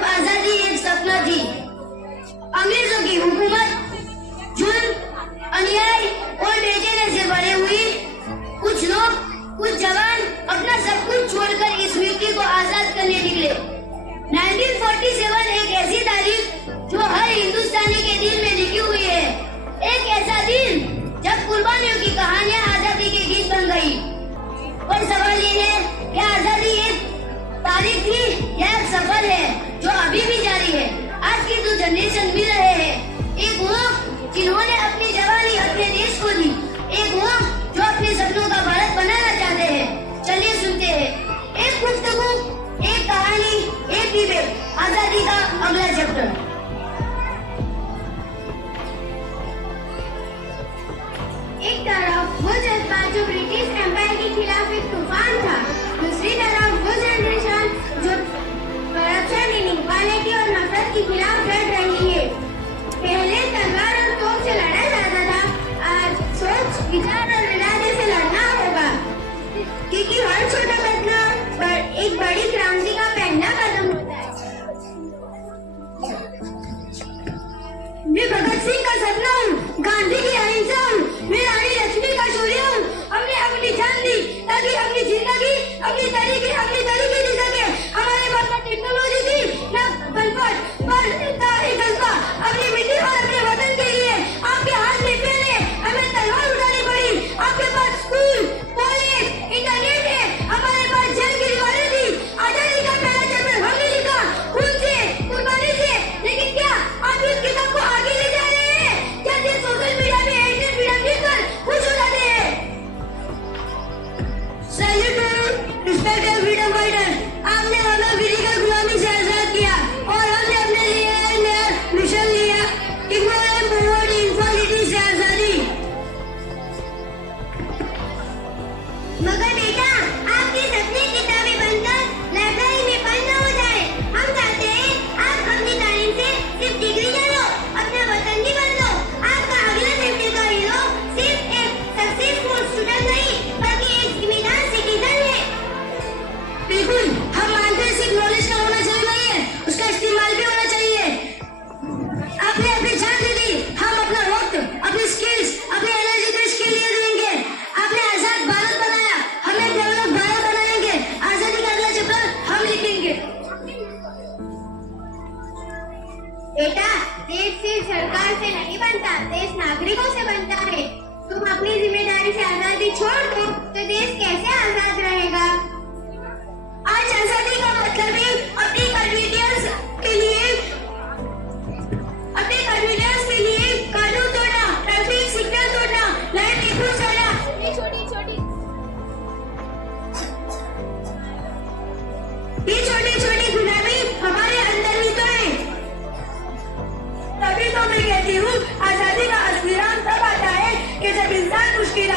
जब आजादी एक सपना थी, अंग्रेजों की हुकूमत, जुल्म, अन्याय और बेचैनी से भरी हुई, कुछ लोग, कुछ जवान अपना सब कुछ छोड़कर इस मिट्टी को आजाद करने निकले। 1947 एक ऐसी तारीख जो हर हिंदुस्तानी के दिल में लिखी हुई है। एक ऐसा दिन जब कुर्बानियों की कहानियां आजादी के गीत बन गई। और सवाल ये है कि आजादी एक तारीख थी या एक सफर है जो अभी भी जारी है। आज की जो जनरेशन मिल रहे हैं, एक वो जिन्होंने अपनी जवानी अपने देश को दी, एक वो जो अपने सपनों का भारत बनाना चाहते हैं। चलिए सुनते हैं एक गुफ्तगू, एक कहानी, एक डिबेट, आजादी का अगला चैप्टर। एक तरफ वो जज्बा जो ब्रिटिश एम्पायर के खिलाफ एक तूफान था, दूसरी तरफ वो जनरेशन जो करप्शन, इनइक्वालिटी और नफरत के खिलाफ लड़ रही है। पहले तलवार और तोप से लड़ा जाता था, आज सोच, विचार और इरादे से लड़ना होगा, क्योंकि हर छोटा बदलाव एक बड़ी क्रांति का पहला कदम होता है। मैं भगत सिंह का सपना हूँ, गांधी की अहिंसा हूँ, मैं रानी लक्ष्मी का शौर्य हूँ। हमने अपनी जान दी ताकि अपनी जिंदगी अपनी तरीके जी सके। हमारे पास न टेक्नोलॉजी थी, न बनपट, पर था एक जज्बा अपनी मिट्टी और अपने वतन के लिए। आपके हाथ में पेन है, हमें तलवार उठानी पड़ी। आपके पास स्कूल, कॉलेज, इंटरनेट है, हमारे पास जेल की दीवारें थी। आजादी का पहला चैप्टर हमने लिखा, खून से, कुर्बानी से। लेकिन क्या आप इस किताब को आगे ले जा रहे हैं? क्या सिर्फ सोशल मीडिया में एडिटेड वीडियो देखकर खुश हो जाते हैं? सैल्यूट, रिस्पेक्टेड फ्रीडम फाइटर, आपने हमें फिजिकल गुलामी से आजाद किया और हमने अपने लिए एक नया मिशन लिया, इग्नोरेंस फॉरवर्ड इनइक्वालिटी से आजादी। मगर बेटा, आपके सपने किताबें बनकर लाइब्रेरी में बंद न हो जाए। हम चाहते हैं आप अपनी तालीम से सिर्फ डिग्री ले लो, अपना वतन भी बन लो। आपका अगला चैप्टर का हीरो सिर्फ एक सक्सेसफुल स्टूडेंट नहीं, बल्कि एक जिम्मेदार सिटीजन है। बिल्कुल, हम मानते हैं सिर्फ नॉलेज का होना चाहिए नहीं है, उसका इस्तेमाल भी होना चाहिए। आपने अपनी जान दे दी, हम अपना वक्त, अपनी स्किल्स, अपनी एनर्जी देश के लिए देंगे। आपने आजाद भारत बनाया, हम एक डेवलप भारत बनाएंगे। आजादी का अगला चैप्टर हम लिखेंगे। बेटा, देश सिर्फ सरकार से नहीं बनता, देश नागरिकों से बनता है। तुम अपनी जिम्मेदारी से आजादी छोड़ दो तो देश कैसे आजाद रहेगा? आज आजादी का मतलब है अपनी कन्वीनियंस के लिए कानून तोड़ना, ट्रैफिक सिग्नल तोड़ना, लाइन में घुस जाना। ये छोटी गुलामी हमारे अंदर ही तो है। तभी तो मैं कहती हूँ आजादी का असली राम तब आता है कि जब इंसान मुश्किल